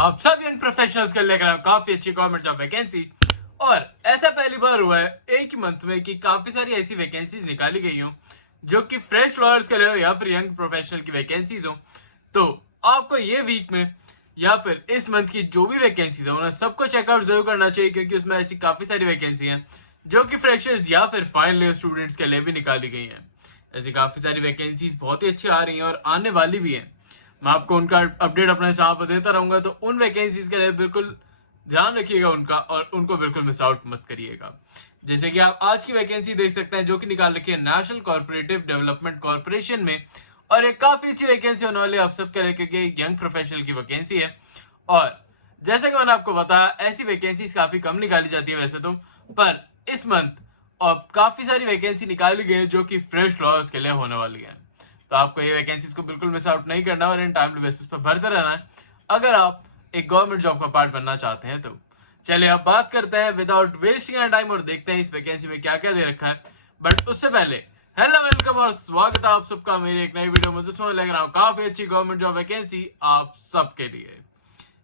आप सब young professionals के लेकर आए काफी अच्छी गवर्नमेंट जॉब वैकेंसी। और ऐसा पहली बार हुआ है एक ही मंथ में कि काफी सारी ऐसी वैकेंसीज निकाली गई हो जो कि फ्रेश लॉयर्स के लिए हो या फिर यंग प्रोफेशनल की वैकेंसीज हो। तो आपको ये वीक में या फिर इस मंथ की जो भी वैकेंसीज है उन्हें सबको चेकआउट जरूर करना चाहिए, क्योंकि उसमें ऐसी काफी सारी वैकेंसी हैं जो कि फ्रेशर्स या फिर फाइनल ईयर स्टूडेंट्स के लिए भी निकाली गई हैं। ऐसी काफी सारी वैकेंसीज बहुत ही अच्छी आ रही हैं और आने वाली भी हैं। मैं आपको उनका अपडेट अपने चैनल पर देता रहूंगा, तो उन वैकेंसीज के लिए बिल्कुल ध्यान रखिएगा उनका और उनको बिल्कुल मिस आउट मत करिएगा। जैसे कि आप आज की वैकेंसी देख सकते हैं जो कि निकाल रखी है नेशनल कॉर्पोरेटिव डेवलपमेंट कॉर्पोरेशन में, और एक काफी अच्छी वैकेंसी होने वाली है आप सबके लिए, क्योंकि एक यंग प्रोफेशनल की वैकेंसी है। और जैसे कि मैंने आपको बताया ऐसी वैकेंसीज काफी कम निकाली जाती है वैसे तो, पर इस मंथ और काफी सारी वैकेंसी निकाली गई है जो कि फ्रेश लॉयर्स के लिए होने वाली है। तो आपको ये वैकेंसीज को बिल्कुल मिस आउट नहीं करना और इन टाइमली बेसिस पर भरते रहना है अगर आप एक गवर्नमेंट जॉब का पार्ट बनना चाहते हैं। तो चलिए अब बात करते हैं विदाउट वेस्टिंग एनी टाइम और देखते हैं इस वैकेंसी में क्या क्या दे रखा है। बट उससे पहले हेलो वेलकम और स्वागत है आप सबका मेरी एक नई वीडियो में, जिसमें लेकर आऊँ काफी अच्छी गवर्नमेंट जॉब वैकेंसी आप सबके लिए।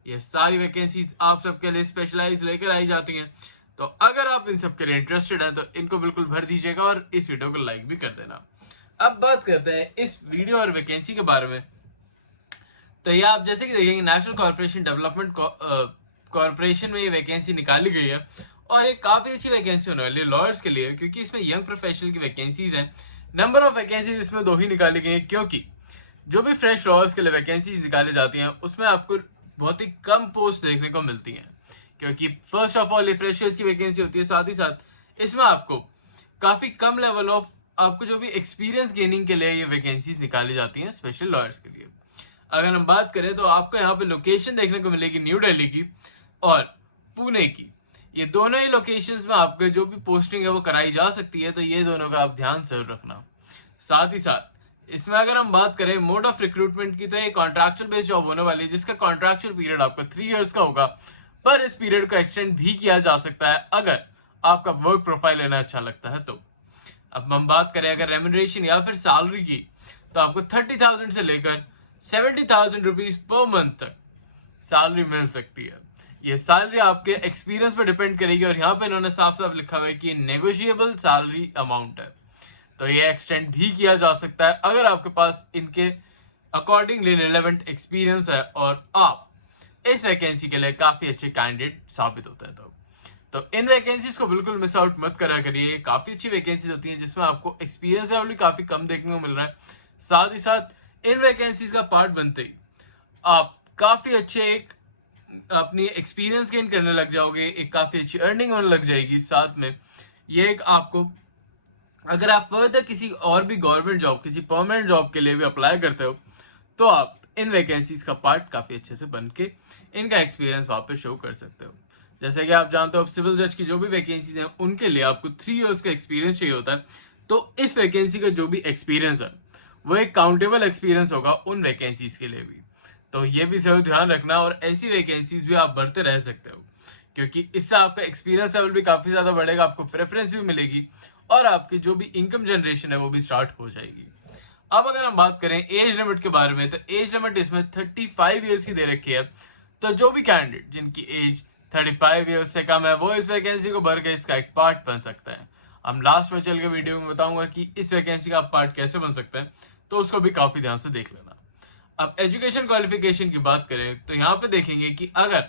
ये सारी वैकेंसीज आप सबके लिए स्पेशलाइज लेकर आई जाती हैं, तो अगर आप इन सब के लिए इंटरेस्टेड हैं तो इनको बिल्कुल भर दीजिएगा और इस वीडियो को लाइक भी कर देना। अब बात करते हैं इस वीडियो और वैकेंसी के बारे में। तो ये आप जैसे कि देखेंगे नेशनल कॉर्पोरेशन डेवलपमेंट कॉर्पोरेशन में ये वैकेंसी निकाली गई है और एक काफी अच्छी वैकेंसी होने वाली है लॉयर्स के लिए, क्योंकि इसमें यंग प्रोफेशनल की वैकेंसीज हैं। नंबर ऑफ वैकेंसीज इसमें 2 ही निकाली गई हैं, क्योंकि जो भी फ्रेश लॉयर्स के लिए वैकेंसीज निकाली जाती हैं उसमें आपको बहुत ही कम पोस्ट देखने को मिलती हैं, क्योंकि फर्स्ट ऑफ ऑल ये फ्रेशर्स की वैकेंसी होती है। साथ ही साथ इसमें आपको काफी कम लेवल ऑफ आपको जो भी एक्सपीरियंस गेनिंग के लिए ये वैकेंसीज निकाली जाती हैं स्पेशल लॉयर्स के लिए। अगर हम बात करें तो आपको यहाँ पे लोकेशन देखने को मिलेगी न्यू दिल्ली की और पुणे की। ये दोनों ही लोकेशंस में आपको जो भी पोस्टिंग है वो कराई जा सकती है, तो ये दोनों का आप ध्यान जरूर रखना। साथ ही साथ इसमें अगर हम बात करें मोड ऑफ रिक्रूटमेंट की, तो ये कॉन्ट्रैक्चुअल बेस्ड जॉब होने वाली है जिसका कॉन्ट्रैक्चुअल पीरियड आपका 3 इयर्स का होगा, पर इस पीरियड को एक्सटेंड भी किया जा सकता है अगर आपका वर्क प्रोफाइल लेना अच्छा लगता है तो। अब हम बात करें अगर रेम्यूनरेशन या फिर सैलरी की, तो आपको 30,000 से लेकर 70,000 रुपीज पर मंथ तक सैलरी मिल सकती है। ये सैलरी आपके एक्सपीरियंस पर डिपेंड करेगी और यहाँ पे इन्होंने साफ साफ लिखा हुआ है कि नेगोशिएबल सैलरी अमाउंट है, तो ये एक्सटेंड भी किया जा सकता है अगर आपके पास इनके अकॉर्डिंगली रिलेवेंट एक्सपीरियंस है और आप इस वैकेंसी के लिए काफी अच्छे कैंडिडेट साबित होते हैं। तो इन वैकेंसीज को बिल्कुल मिस आउट मत करा करिए। काफी अच्छी वैकेंसीज होती हैं जिसमें आपको एक्सपीरियंस लेवल भी काफी कम देखने को मिल रहा है। साथ ही साथ इन वैकेंसीज का पार्ट बनते ही आप काफी अच्छे एक अपनी एक्सपीरियंस गेन करने लग जाओगे, एक काफी अच्छी अर्निंग होने लग जाएगी। साथ में ये एक आपको अगर आप फर्दर किसी और भी गवर्नमेंट जॉब किसी परमानेंट जॉब के लिए भी अप्लाई करते हो तो आप इन वैकेंसीज का पार्ट काफी अच्छे से बन के इनका एक्सपीरियंस वहां पे शो कर सकते हो। जैसे कि आप जानते हो अब सिविल जज की जो भी वैकेंसीज हैं उनके लिए आपको 3 इयर्स का एक्सपीरियंस चाहिए होता है, तो इस वैकेंसी का जो भी एक्सपीरियंस है वो एक काउंटेबल एक्सपीरियंस होगा उन वैकेंसीज के लिए भी। तो ये भी जरूर ध्यान रखना और ऐसी वैकेंसीज भी आप भरते रह सकते हो, क्योंकि इससे आपका एक्सपीरियंस लेवल भी काफी ज्यादा बढ़ेगा, आपको प्रेफरेंस भी मिलेगी और आपकी जो भी इनकम जनरेशन है वो भी स्टार्ट हो जाएगी। अब अगर हम बात करें एज लिमिट के बारे में, तो एज लिमिट इसमें 35 ईयर्स की दे रखी है। तो जो भी कैंडिडेट जिनकी एज 35 ईयर्स से कम है वो इस वैकेंसी को भर के इसका एक पार्ट बन सकता है। हम लास्ट में चल के वीडियो में बताऊंगा कि इस वैकेंसी का पार्ट कैसे बन सकता है, तो उसको भी काफी ध्यान से देख लेना। अब एजुकेशन क्वालिफिकेशन की बात करें तो यहाँ पे देखेंगे कि अगर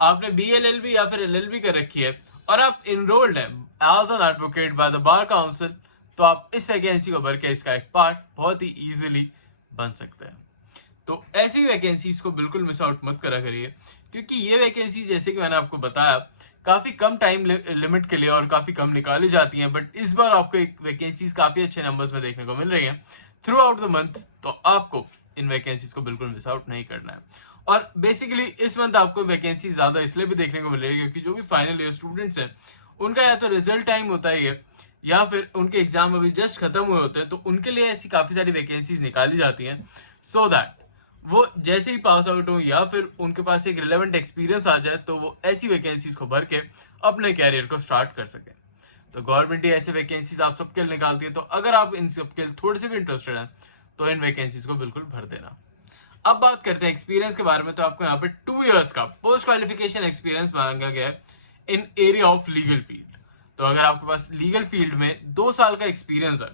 आपने BLLB या फिर LLB कर रखी है और आप इनरोल्ड है as an advocate by the bar council, तो आप इस वैकेंसी को भर के इसका एक पार्ट बहुत ही इजीली बन सकते हैं। तो ऐसी वैकेंसीज को बिल्कुल मिस आउट मत करा करिए, क्योंकि ये वैकेंसी जैसे कि मैंने आपको बताया काफी कम टाइम लिमिट के लिए और काफी कम निकाली जाती हैं, बट इस बार आपको एक वैकेंसीज काफी अच्छे नंबर्स में देखने को मिल रही हैं थ्रू आउट द मंथ, तो आपको इन वैकेंसीज को बिल्कुल मिस आउट नहीं करना है। और बेसिकली इस मंथ आपको वैकेंसी ज्यादा इसलिए भी देखने को मिलेगी क्योंकि जो भी फाइनल ईयर स्टूडेंट्स हैं उनका या तो रिजल्ट टाइम होता है या फिर उनके एग्जाम अभी जस्ट खत्म हुए होते हैं, तो उनके लिए ऐसी काफी सारी वैकेंसीज निकाली जाती हैं सो दैट वो जैसे ही पास आउट हो या फिर उनके पास एक रिलेवेंट एक्सपीरियंस आ जाए तो वो ऐसी वैकेंसीज को भर के अपने कैरियर को स्टार्ट कर सकें। तो गवर्नमेंट ही ऐसे वैकेंसीज आप सबके लिए निकालती है, तो अगर आप इन सबके थोड़े से भी इंटरेस्टेड हैं तो इन वैकेंसीज को बिल्कुल भर देना। अब बात करते हैं एक्सपीरियंस के बारे में। तो आपको यहाँ पे 2 इयर्स का पोस्ट क्वालिफिकेशन एक्सपीरियंस मांगा गया है इन एरिया ऑफ लीगल फील्ड। तो अगर आपके पास लीगल फील्ड में 2 साल का एक्सपीरियंस है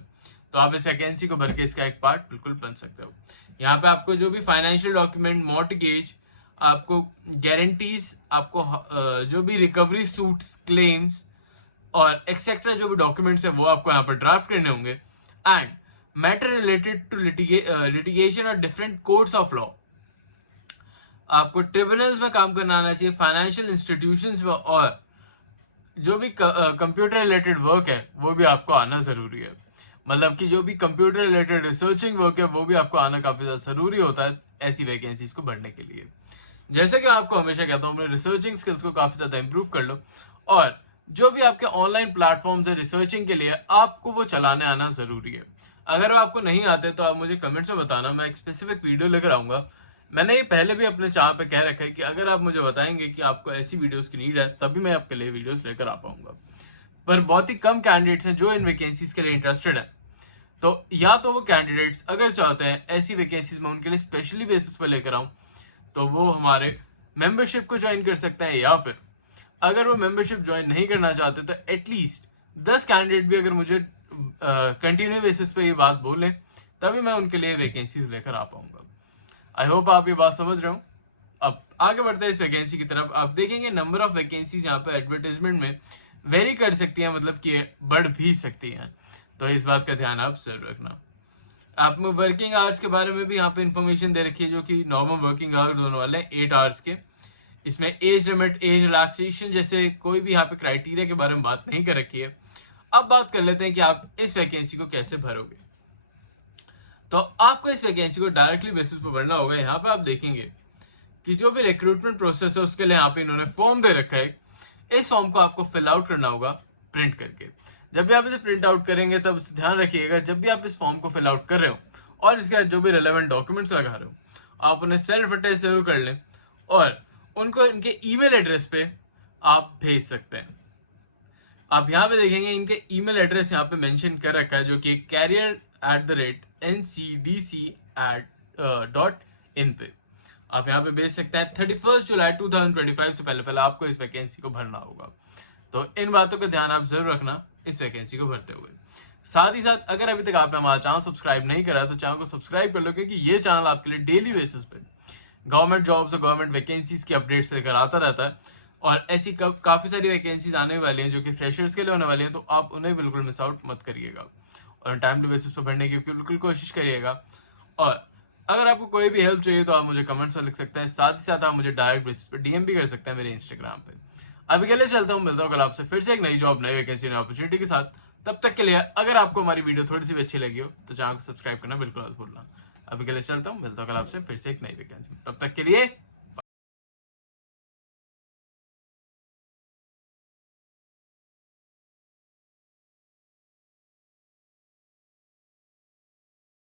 तो आप इस वैकेंसी को भर के इसका एक पार्ट बिल्कुल बन सकते हो। यहाँ पे आपको जो भी फाइनेंशियल डॉक्यूमेंट, मॉर्टगेज, आपको गारंटीज, आपको जो भी रिकवरी सूट्स, क्लेम्स और एक्सेट्रा जो भी डॉक्यूमेंट्स है वो आपको यहाँ पर ड्राफ्ट करने होंगे। And matter related to litigation और डिफरेंट कोर्ट्स ऑफ लॉ, आपको ट्रिब्यूनल्स में काम करना आना चाहिए, फाइनेंशियल इंस्टीट्यूशंस में, और जो भी कंप्यूटर रिलेटेड वर्क है वो भी आपको आना जरूरी है। मतलब कि जो भी कंप्यूटर रिलेटेड रिसर्चिंग वर्क है वो भी आपको आना काफी ज्यादा जरूरी होता है ऐसी वैकेंसीज को भरने के लिए। जैसे कि मैं आपको हमेशा कहता हूँ, अपने रिसर्चिंग स्किल्स को काफी ज्यादा इंप्रूव कर लो, और जो भी आपके ऑनलाइन प्लेटफॉर्म्स है रिसर्चिंग के लिए, आपको वो चलाने आना जरूरी है। अगर वो आपको नहीं आते तो आप मुझे कमेंट्स में बताना, मैं एक स्पेसिफिक वीडियो लेकर आऊंगा। मैंने ये पहले भी अपने चैनल पे कह रखा है कि अगर आप मुझे बताएंगे कि आपको ऐसी वीडियोस की नीड है तभी मैं आपके लिए वीडियोस लेकर आ पाऊंगा। पर बहुत ही कम कैंडिडेट्स हैं जो इन वैकेंसीज के लिए इंटरेस्टेड है। तो या तो वो कैंडिडेट्स अगर चाहते हैं ऐसी वैकेंसीज में उनके लिए स्पेशली बेसिस पर लेकर आऊं तो वो हमारे मेंबरशिप को ज्वाइन कर सकते हैं, या फिर अगर वो मेंबरशिप ज्वाइन नहीं करना चाहते तो एटलीस्ट 10 कैंडिडेट भी अगर मुझे कंटिन्यू बेसिस पे ये बात बोले तभी मैं उनके लिए वैकेंसीज लेकर आ पाऊंगा। आई होप आप ये बात समझ रहे हो। अब आगे बढ़ते हैं इस वैकेंसी की तरफ। आप देखेंगे नंबर ऑफ वैकेंसीज यहाँ पे एडवर्टाइजमेंट में वेरी कर सकती हैं, मतलब कि बढ़ भी सकती हैं, तो इस बात का ध्यान आप जरूर रखना। आप में वर्किंग आवर्स के बारे में भी यहाँ पे इंफॉर्मेशन दे रखी है, जो कि नॉर्मल वर्किंग आवर्स होने वाले हैं 8 आवर्स के। इसमें एज लिमिट, एज रिलैक्सेशन जैसे कोई भी यहाँ पे क्राइटेरिया के बारे में बात नहीं कर रखी है। अब बात कर लेते हैं कि आप इस वैकेंसी को कैसे भरोगे। तो आपको इस वैकेंसी को डायरेक्टली बेसिस पर भरना होगा। यहाँ पे आप देखेंगे कि जो भी रिक्रूटमेंट प्रोसेस है उसके लिए यहाँ पे इन्होंने फॉर्म दे रखा है। इस फॉर्म को आपको फिल आउट करना होगा प्रिंट करके। जब भी आप इसे प्रिंट आउट करेंगे तब ध्यान रखिएगा, जब भी आप इस फॉर्म को फिल आउट कर रहे हो और इसके जो भी रिलेवेंट डॉक्यूमेंट्स लगा रहे हो, आप उन्हें सेल्फ अटैच जरूर कर लें और उनको इनके ईमेल एड्रेस पे आप भेज सकते हैं। आप यहाँ पे देखेंगे इनके ईमेल एड्रेस यहाँ पे मेंशन कर रखा है, जो कि career@ncdc.in पे आप यहाँ पे भेज सकते हैं। 31 जुलाई 2025 से पहले आपको इस वैकेंसी को भरना होगा। तो इन बातों का ध्यान आप जरूर रखना इस वैकेंसी को भरते हुए। साथ ही साथ अगर अभी तक आपने हमारा चैनल सब्सक्राइब नहीं करा तो चैनल को सब्सक्राइब कर लो, क्योंकि ये चैनल आपके लिए डेली बेसिस पे गवर्नमेंट जॉब्स और गवर्नमेंट वैकेंसीज की अपडेट्स लेकर आता रहता है। और ऐसी काफ़ी सारी वैकेंसीज आने वाली हैं जो कि फ्रेशर्स के लिए होने वाली हैं, तो आप उन्हें बिल्कुल मिस आउट मत करिएगा और टाइमली बेसिस पर भरने की बिल्कुल कोशिश करिएगा। और अगर आपको कोई भी हेल्प चाहिए तो आप मुझे कमेंट्स में लिख सकते हैं। साथ ही साथ आप मुझे डायरेक्ट बेसिस पर डीएम भी कर सकते हैं मेरे इंस्टाग्राम पे। अभी के लिए चलता हूँ, मिलता हूँ कल आपसे फिर से एक नई जॉब, नई वैकेंसी, नई अपॉर्चुनिटी के साथ। तब तक के लिए अगर आपको हमारी वीडियो थोड़ी सी भी अच्छी लगी हो तो चैनल को सब्सक्राइब करना बिल्कुल मत भूलना। अभी के लिए चलता हूँ, मिलता हूँ कल आपसे फिर से एक नई वैकेंसी। तब तक के लिए